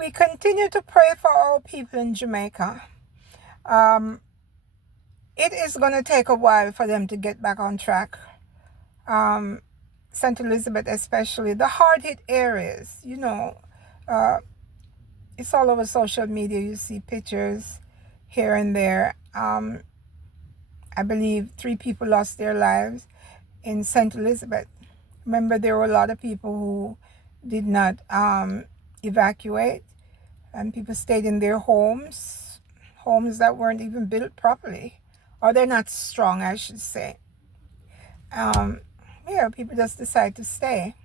We continue to pray for our people in Jamaica. Um, it is going to take a while for them to get back on track. Um, St. Elizabeth, especially the hard hit areas, uh, it's all over social media. You see pictures here and there. I believe 3 people lost their lives in St. Elizabeth. Remember, there were a lot of people who did not evacuate, and people stayed in their homes that weren't even built properly, or they're not strong, I should say. Um, yeah, people just decide to stay,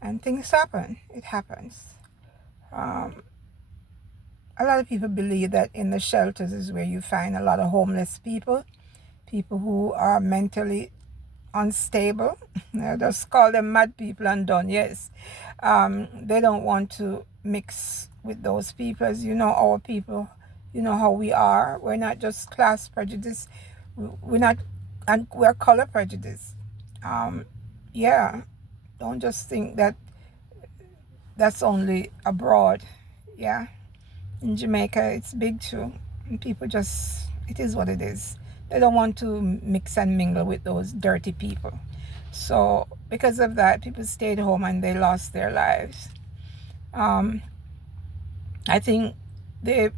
and things happen. It happens. Um, a lot of people believe that in the shelters is where you find a lot of homeless people, people who are mentally unstable. Just call them mad people and done. Yes, they don't want to mix with those people. As you know, our people, you know how we are. We're not just class prejudice. We're not, and we're color prejudice. Um, yeah, don't just think that that's only abroad. Yeah, in Jamaica, it's big too. And people just, it is what it is. They don't want to mix and mingle with those dirty people. So because of that, people stayed home and they lost their lives. Um, I think they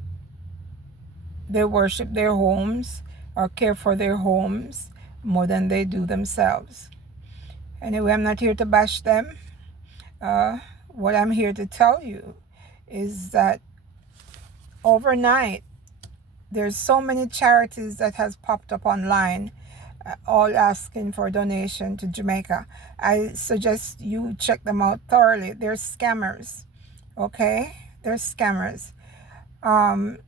they worship their homes or care for their homes more than they do themselves. Anyway, I'm not here to bash them. Uh, what I'm here to tell you is that overnight, there's so many charities that has popped up online, all asking for donation to Jamaica. I suggest you check them out thoroughly. They're scammers, okay? They're scammers. Um,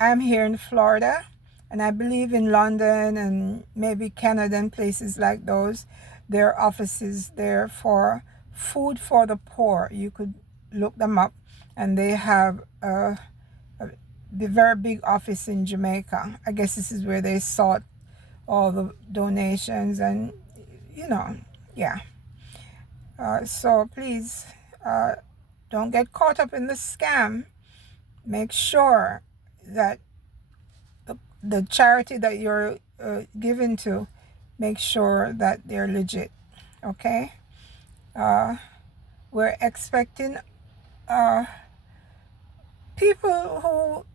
I'm here in Florida, and I believe in London and maybe Canada and places like those. There are offices there for food for the poor. You could look them up, and they have the very big office in Jamaica. I guess this is where they sought all the donations and, you know, yeah. So please don't get caught up in the scam. Make sure that the charity that you're giving to, make sure that they're legit, okay? We're expecting uh, people who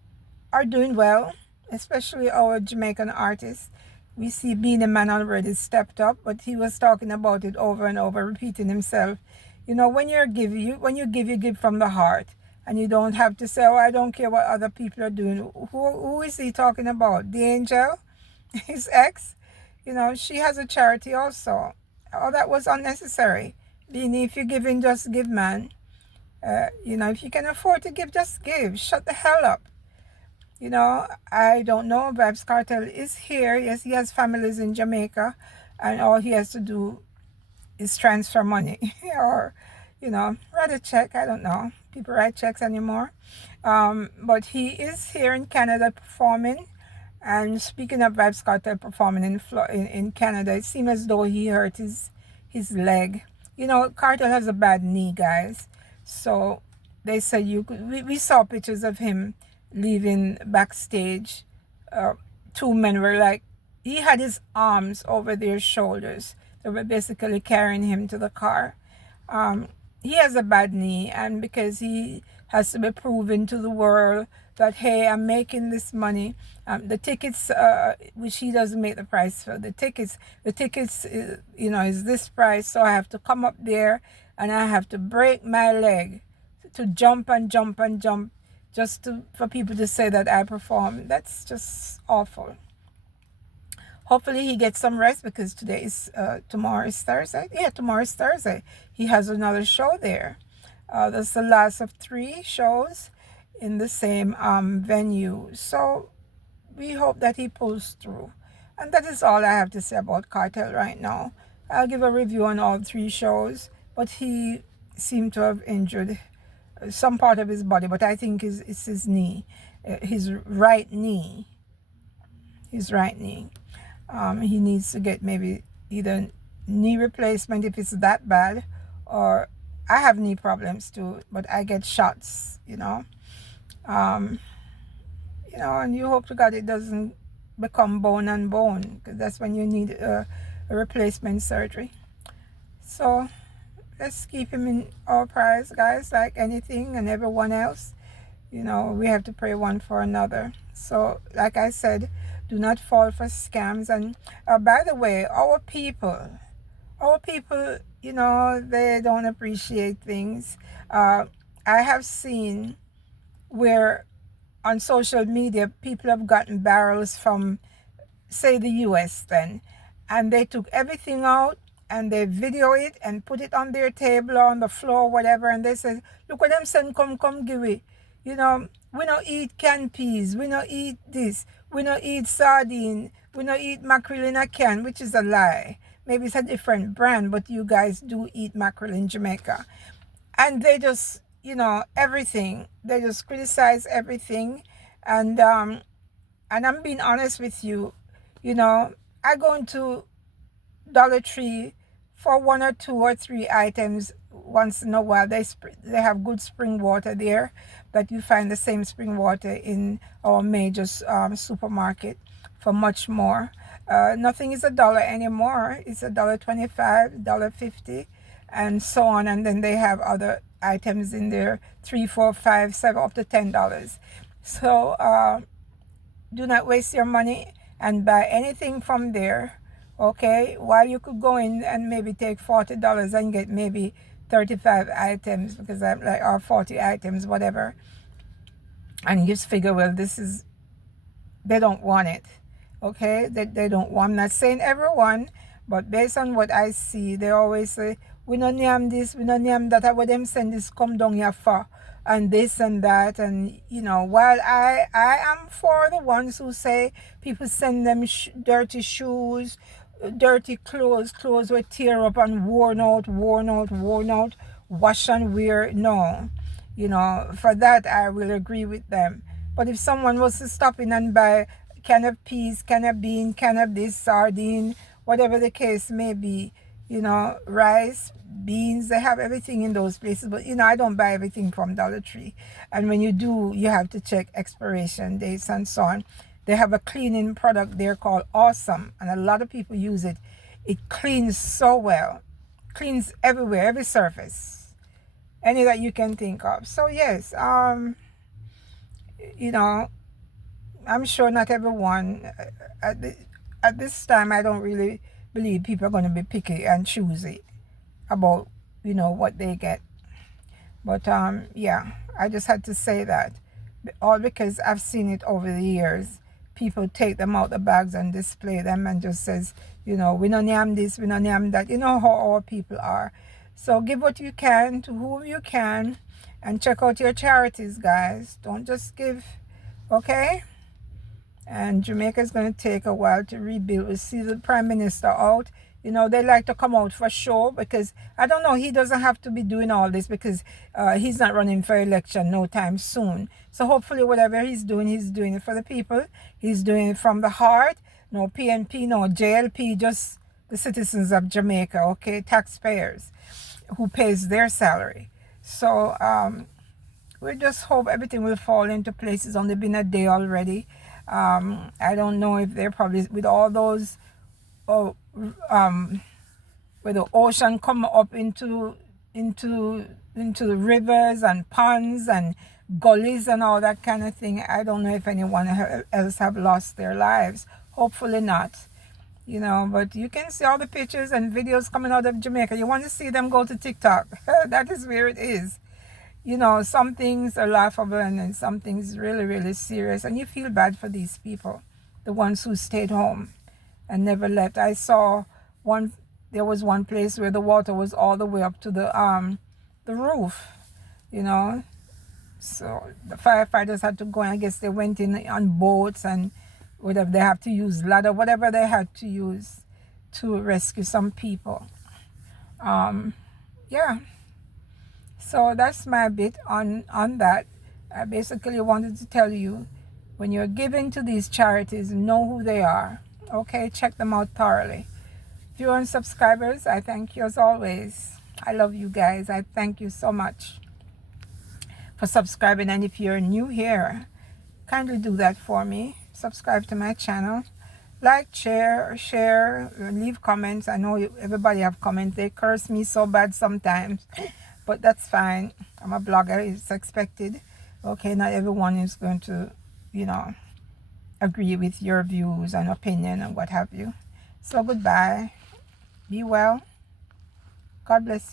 are doing well, especially our Jamaican artists. We see Beenie Man already stepped up, but he was talking about it over and over, repeating himself. You know, when you give, you give from the heart, and you don't have to say, "Oh, I don't care what other people are doing." Who is he talking about? The angel, his ex. You know, she has a charity also. Oh, that was unnecessary. Beanie, if you're giving, just give, man. You know, if you can afford to give, just give. Shut the hell up. You know, I don't know. Vibes Cartel is here. Yes, he has families in Jamaica, and all he has to do is transfer money or, you know, write a check. I don't know. People write checks anymore. But he is here in Canada performing. And speaking of Vibes Cartel performing in Canada, it seems as though he hurt his leg. You know, Cartel has a bad knee, guys. So they said we saw pictures of him leaving backstage. 2 men were like, he had his arms over their shoulders. They were basically carrying him to the car. Um, he has a bad knee, and because he has to be proven to the world that, hey, I'm making this money. The tickets, which he doesn't make the price for, the tickets, you know, is this price, so I have to come up there and I have to break my leg to jump and jump and jump just for people to say that I perform. That's just awful. Hopefully he gets some rest, because tomorrow is Thursday. Yeah, tomorrow is Thursday. He has another show there. That's the last of 3 shows in the same venue. So we hope that he pulls through. And that is all I have to say about Cartel right now. I'll give a review on all 3 shows, but he seemed to have injured some part of his body, but I think it's his knee, his right knee. His right knee. He needs to get maybe either knee replacement if it's that bad, or I have knee problems too, but I get shots, um, and you hope to God it doesn't become bone and bone, because that's when you need a replacement surgery. So let's keep him in our prayers, guys, like anything and everyone else. We have to pray one for another. So, like I said, do not fall for scams. And by the way, our people, they don't appreciate things. I have seen where on social media people have gotten barrels from, say, the US then, and they took everything out and they video it and put it on their table or on the floor, whatever, and they said, look what them send, come give it. We don't eat canned peas, we don't eat this, we don't eat sardine, we don't eat mackerel in a can, which is a lie. Maybe it's a different brand, but you guys do eat mackerel in Jamaica. And they just, everything. They just criticize everything. And I'm being honest with you, I go into Dollar Tree for 1 or 2 or 3 items once in a while. They have good spring water there, but you find the same spring water in our major supermarket for much more. Nothing is $1 anymore. It's $1.25, $1.50, and so on. And then they have other items in there, 3, 4, 5, 7, up to $10. So do not waste your money and buy anything from there, okay? While you could go in and maybe take $40 and get maybe 35 items, because I'm like, or 40 items, whatever. And you just figure, well, they don't want it, okay? They don't want, I'm not saying everyone, but based on what I see, they always say, we don't name this, we don't name that, what them send this come down here for, and this and that. And while I am for the ones who say people send them dirty shoes, dirty clothes were tear up and worn out, wash and wear. No, for that I will agree with them. But if someone was to stop in and buy can of peas, can of bean, can of this, sardine, whatever the case may be, rice, beans, they have everything in those places. But I don't buy everything from Dollar Tree. And when you do, you have to check expiration dates and so on. They have a cleaning product there called Awesome, and a lot of people use it. It cleans so well, cleans everywhere, every surface, any that you can think of. So yes, I'm sure not everyone at this time. I don't really believe people are going to be picky and choosy about what they get. But yeah, I just had to say that, all because I've seen it over the years. People take them out the bags and display them and just says, we don't name this, we don't name that. You know how our people are. So give what you can to whom you can, and check out your charities, guys. Don't just give, okay? And Jamaica is going to take a while to rebuild. We see the Prime Minister out. They like to come out for show, because I don't know, he doesn't have to be doing all this, because he's not running for election no time soon. So hopefully whatever he's doing it for the people. He's doing it from the heart. No PNP, no JLP, just the citizens of Jamaica, okay? Taxpayers who pays their salary. So we just hope everything will fall into place. It's only been a day already. I don't know if they're probably, with all those, where the ocean come up into the rivers and ponds and gullies and all that kind of thing. I don't know if anyone else have lost their lives. Hopefully not. But you can see all the pictures and videos coming out of Jamaica. You want to see them, go to TikTok. That is where it is. Some things are laughable, and then some things really, really serious. And you feel bad for these people, the ones who stayed home and never left. I saw there was one place where the water was all the way up to the roof, So the firefighters had to go, and I guess they went in on boats and whatever. They have to use ladder, whatever they had to use to rescue some people. Yeah. So that's my bit on that. I basically wanted to tell you, when you're giving to these charities, know who they are. Okay, check them out thoroughly. Viewers and subscribers, I thank you as always. I love you guys. I thank you so much for subscribing. And if you're new here, kindly do that for me. Subscribe to my channel. Like, share, leave comments. I know everybody have comments. They curse me so bad sometimes, but that's fine. I'm a blogger. It's expected. Okay, not everyone is going to, agree with your views and opinion and what have you. So goodbye. Be well. God bless you.